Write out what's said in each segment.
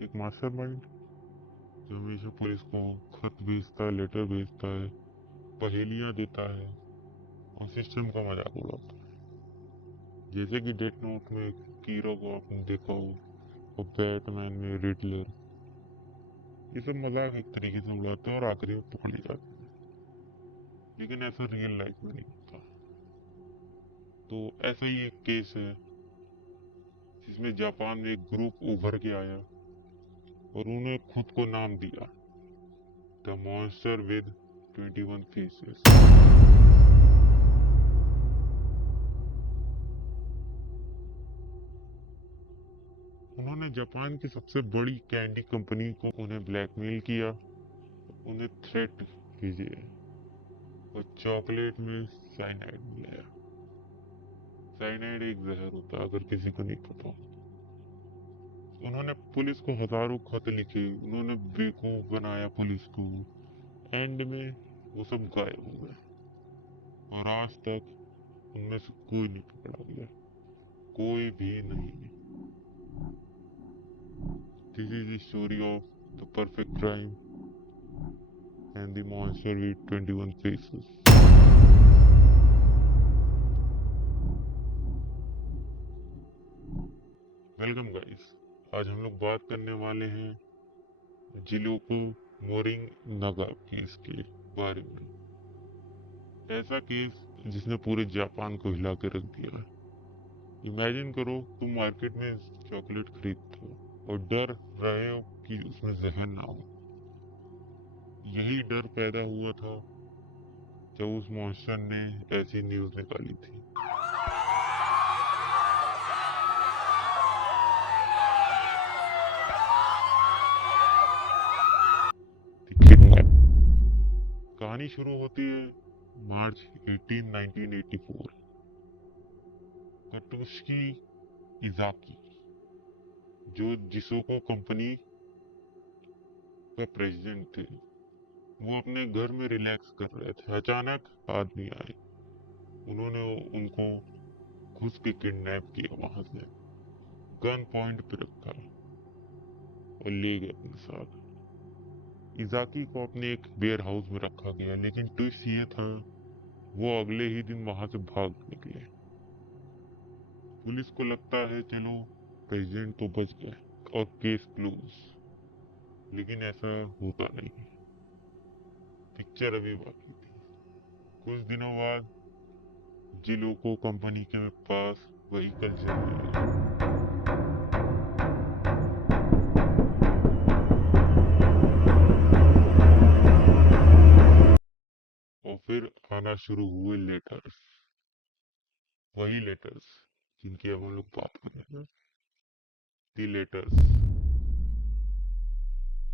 एक मास्टरमाइंड जो हमेशा पुलिस को खत भेजता है, लेटर भेजता है, पहेलियां देता है और सिस्टम का मजाक उड़ाता है। जैसे कि डेथ नोट में कीरो को आपने देखा हो और बैटमैन में रिडलर। ये सब मजाक एक तरीके से उड़ाते हैं और आखिरी में पकड़ लिए जाते हैं, लेकिन ऐसा रियल लाइफ में नहीं होता। तो ऐसा ही एक केस है जिसमें जापान में एक ग्रुप उभर के आया और उन्होंने खुद को नाम दिया द मॉन्स्टर विद 21 फेसेस। उन्होंने जापान की सबसे बड़ी कैंडी कंपनी को उन्हें ब्लैकमेल किया, उन्हें थ्रेट भेजे और चॉकलेट में साइनाइड मिलाया। साइनाइड एक जहर होता है, अगर किसी को नहीं पता। उन्होंने पुलिस को हजारों खत लिखे, उन्होंने बेवकूफ बनाया पुलिस को। एंड में वो सब गायब हो गए और आज तक उनमें से कोई नहीं पकड़ा गया, कोई भी नहीं। This is the story of the perfect crime and the monster with 21 faces. Welcome guys. आज हम लोग बात करने वाले हैं जिलोको मोरिंग नागा केस के बारे में। ऐसा केस जिसने पूरे जापान को हिला के रख दिया। इमेजिन करो तुम मार्केट में चॉकलेट खरीदते हो और डर रहे हो कि उसमें जहर ना हो। यही डर पैदा हुआ था जब उस मॉन्स्टर ने ऐसी न्यूज निकाली थी। कहानी शुरू होती है मार्च 18, 1984। कटोस्की इजाकी, जो जिसोको कंपनी का प्रेसिडेंट थे, वो अपने घर में रिलैक्स कर रहे थे। अचानक आदमी आए, उन्होंने उनको घुस के किडनैप किया, वहां से गन पॉइंट पे रखा और ले गए अपने साथ। इजाकी को अपने एक वेयर हाउस में रखा गया, लेकिन ट्विस्ट ये था वो अगले ही दिन वहां से भाग निकले। पुलिस को लगता है चलो प्रेसिडेंट तो बच गए और केस क्लोज, लेकिन ऐसा होता नहीं। पिक्चर अभी बाकी थी। कुछ दिनों बाद जिलोको कंपनी के पास व्हीकल चलने लगे और फिर आना शुरू हुए लेटर्स। वही लेटर्स जिनकी अब हम लोग बात कर रहे हैं। दी लेटर्स।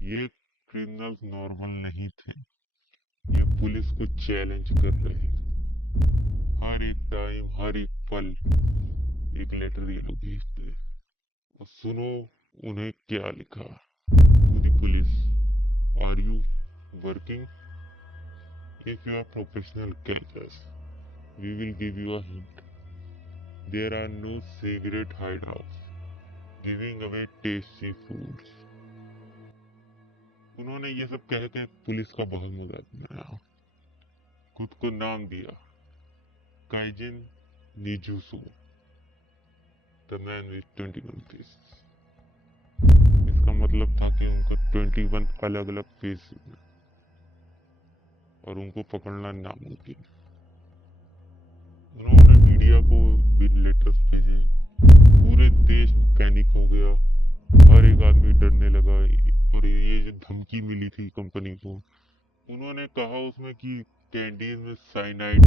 ये क्रिमिनल्स नॉर्मल नहीं थे, ये पुलिस को चैलेंज कर रहे थे। हर एक टाइम, हर एक पल एक लेटर ये लोग भेजते। और सुनो उन्हें क्या लिखा। To the police, are you working? If you are professional, catch us. We will give you a hint. There are no cigarette hideouts giving away tasty foods. उन्होंने ये सब कह के पुलिस का बहुत मजाक बनाया, खुद को नाम दिया काइजिन निजुसो, द मैन विद 21 फेस। इसका मतलब था कि उनका 21 अलग अलग फेस और उनको पकड़ना नामुमकिन। उन्होंने मीडिया को बिन लेटर्स भेजे, पूरे देश पैनिक हो गया, हर एक आदमी डरने लगा। और ये जो धमकी मिली थी कंपनी को, उन्होंने कहा उसमें कि कैंडीज में साइनाइड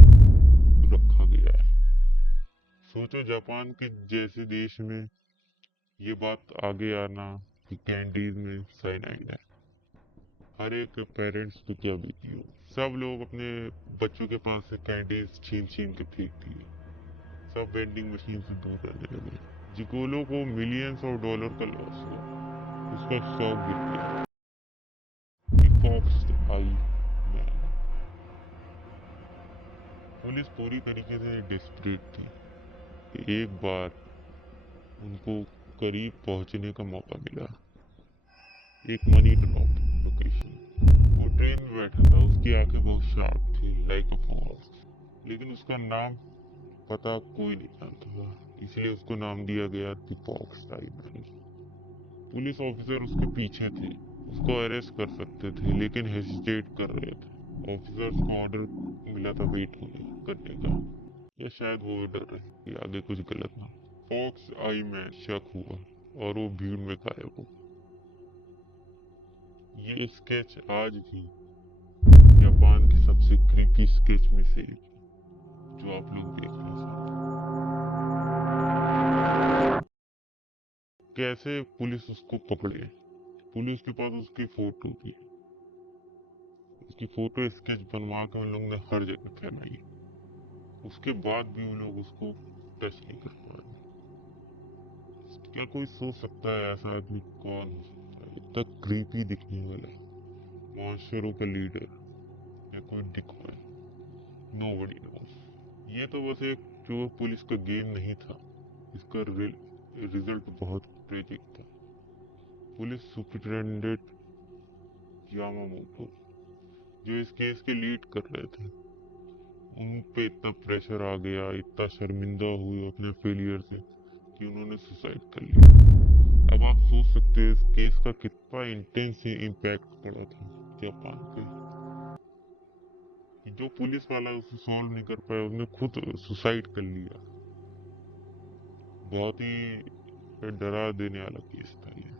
रखा गया है। सोचो जापान के जैसे देश में ये बात आगे आना कि कैंडीज में साइनाइड है। हर एक पेरेंट्स को क्या बीती हो। सब लोग अपने बच्चों के पास से कैंडीज छीन छीन के फेंक दिए, सब वेंडिंग मशीन से दूर रहने लगे। जिगोलो को मिलियंस ऑफ डॉलर का लॉस हुआ, उसका स्टॉक गिर गया। I man. पुलिस पूरी तरीके से डिस्परेट थी कि एक बार उनको करीब पहुंचने का मौका मिला। एक मनी ड्रॉप लोकेशन। वो ट्रेन में बैठा था, उसकी आंखें बहुत शार्प थी, लाइक अ फॉक्स, लेकिन उसका नाम पता कोई नहीं जानता था, इसलिए उसको नाम दिया गया the fox tiger. Police officer उसके पीछे थे, उसको अरेस्ट कर सकते थे लेकिन हेजिटेट कर रहे थे। ऑफिसर्स को ऑर्डर मिला था वेट करने का, या शायद वो डर रहे कि आगे कुछ गलत ना। फॉक्स आई में शक हुआ और वो भीड़ में गायब हो। ये स्केच आज भी जापान की सबसे क्रीपी स्केच में से एक, जो आप लोग देख रहे हैं। कैसे पुलिस उसको पकड़े? पुलिस के पास उसकी फोटो थी, उसकी फोटो स्केच बनवा के उन लोगों ने हर जगह फैलाई। उसके बाद भी उन लोग उसको टच नहीं कर पा रहे। क्या कोई सोच सकता है ऐसा आदमी कौन हो सकता है, इतना क्रीपी दिखने वाला मॉन्स्टरों का लीडर, या कोई डिकॉय? Nobody nose. ये तो बस एक जो पुलिस का गेम नहीं था, इसका रिजल्ट बहुत ट्रेजिक था। पुलिस सुपरिटेंडेंट यामामोटो, जो इस केस के लीड कर रहे थे, उन पे इतना प्रेशर आ गया, इतना शर्मिंदा हुए अपने फेलियर से कि उन्होंने सुसाइड कर लिया। अब आप सोच सकते हैं इस केस का कितना इंटेंस इम्पैक्ट पड़ा था जापान पे। जो पुलिस वाला उसे सॉल्व नहीं कर पाया, उसने खुद सुसाइड कर लिया। बहुत ही डरा देने वाला केस था ये।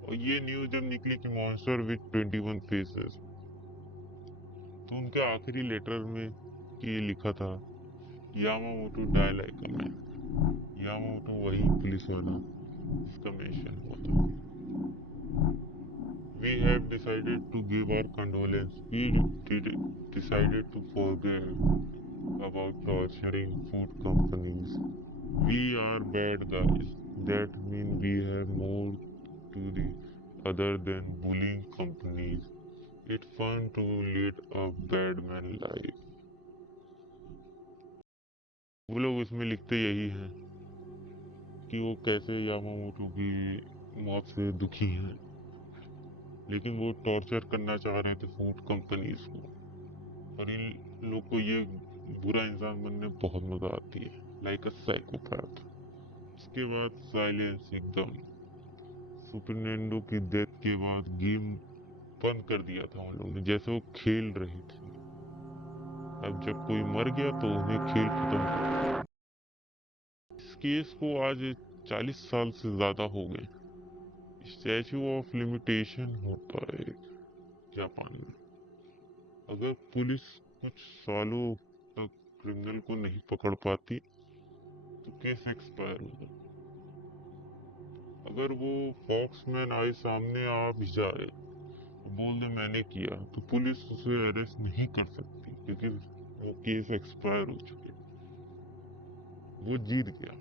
और ये न्यूज जब निकली कि मॉन्स्टर विद 21 फेसेस, तो उनके आखिरी लेटर में ये लिखा था, Yamamoto die like a man. Yamamoto वही पुलिस वाला जिसका मेंशन हुआ था। We have decided to give our condolence. We decided to forget about torturing food companies. We are bad guys. That means we have more to the other than bullying companies. It's fun to lead a bad man life. वो लोग उसमें लिखते यही हैं कि वो कैसे Yamamoto की मौत से दुखी हैं, लेकिन वो टॉर्चर करना चाह रहे थे फूड कंपनीज को, और इन लोग को ये बुरा इंसान बनने में बहुत मजा आती है, लाइक अ साइकोपैथ। उसके बाद साइलेंस एकदम। सुपरनेंडो की डेथ के बाद गेम बंद कर दिया था उन लोगों ने, जैसे वो खेल रहे थे। अब जब कोई मर गया तो उन्हें खेल खत्म कर। इस केस को आज 40 साल से ज्यादा हो गए। स्टैचू ऑफ लिमिटेशन होता है जापान में। अगर पुलिस कुछ सालों तक क्रिमिनल को नहीं पकड़ पाती तो केस एक्सपायर होगा। अगर वो फॉक्समैन आए सामने आ भी जाए, बोल दे मैंने किया, तो पुलिस उसे अरेस्ट नहीं कर सकती क्योंकि वो केस एक्सपायर हो चुके। वो जीत गया,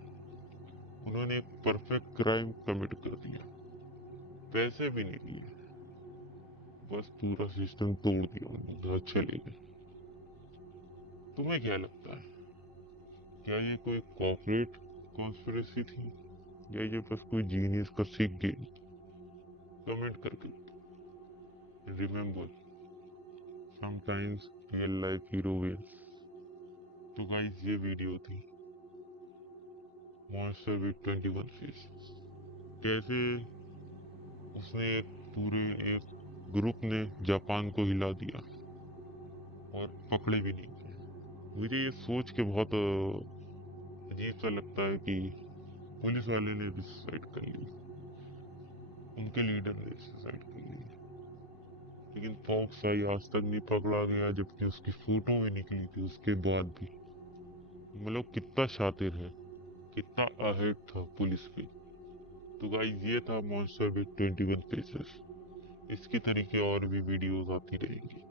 उन्होंने एक परफेक्ट क्राइम कमिट कर दिया, पैसे भी नहीं लिए, बस पूरा सिस्टम तोड़ दिया उन्होंने, चले गए। तुम्हें क्या लगता है, क्या ये कोई कॉर्पोरेट कॉन्स्पिरेसी थी या ये बस कोई जीनियस का सिक गेम? कमेंट करके। Remember, sometimes real life hero wins. तो गाइस ये वीडियो थी मॉन्स्टर विद 21 फेसेस। कैसे उसने एक ग्रुप ने जापान को हिला दिया और पकड़े भी नहीं गए। मुझे ये सोच के बहुत अजीब सा लगता है कि पुलिस वाले ने भी सुसाइड कर ली, उनके लीडर ने सुसाइड कर ली, लेकिन फॉक्स आई आज तक नहीं पकड़ा गया, जबकि उसकी फोटो भी निकली थी उसके बाद भी। मतलब कितना शातिर है, कितना अहेड था पुलिस पे। तो गाइस ये था मॉन्स्टर विद 21 फेसेस। इसकी तरीके और भी वीडियोस आती रहेंगी।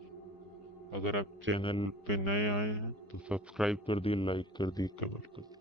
अगर आप चैनल पे नए आए हैं तो सब्सक्राइब कर दिए, लाइक कर दिए, कमेंट कर दिए।